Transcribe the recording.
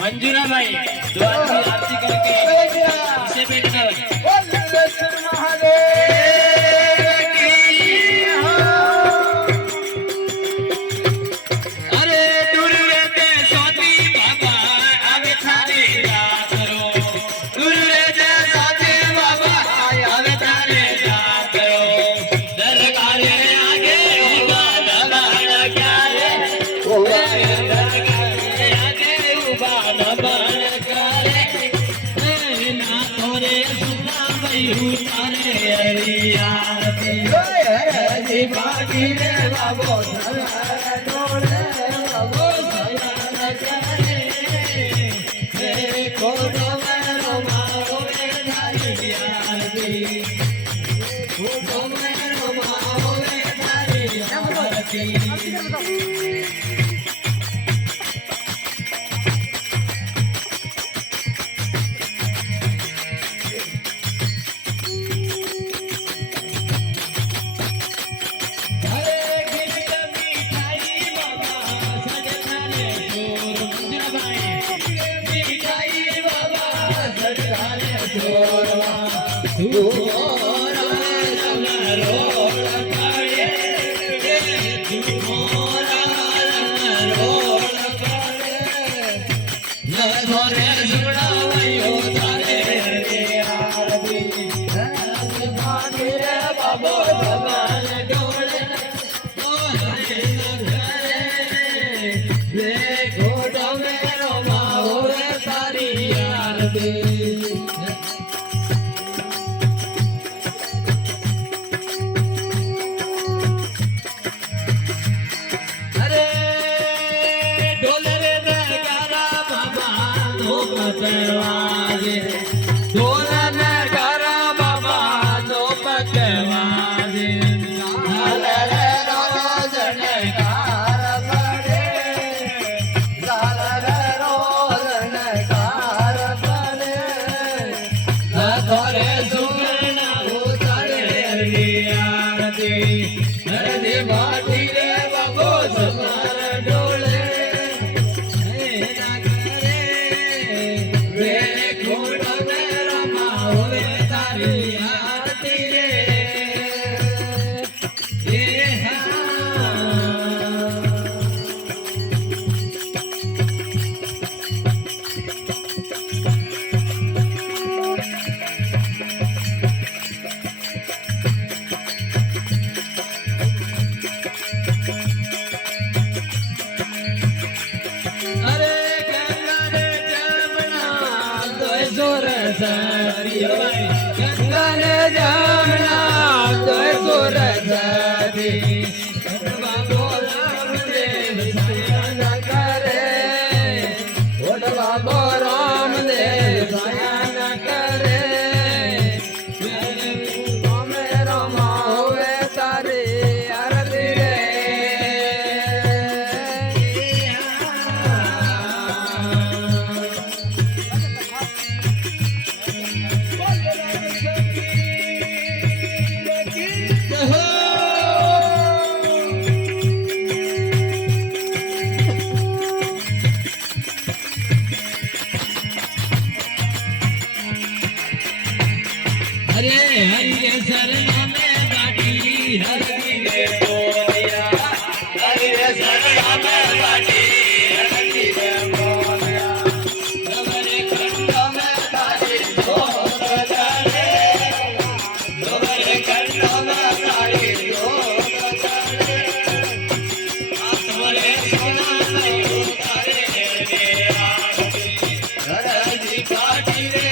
मंजूरा भाई द्वार की आरती करके इसे बैठकर હરદે બાટી રે બાબો સવાર ડોલે ના કરે વેરે ખોડ મે રમા હોવે તારી આરતી રે એ હા ગંગા ને જમના તોય સુર સાધી બાબો રામદેવ સયા ન કરે બાબો રામદેવ સયા ન કરે તમે રમા હોવે તારી આરતી રે हरे हरे शरणों में बाटी हरि रे बोलिया हरे शरणों में बाटी हरि रे बोलिया हरे खंडों में बाटी ढोल चले हरे खंडों में बाटी ढोल चले आत्मरे सोना नहीं उतारे रे आरती हरे जी बाटी रे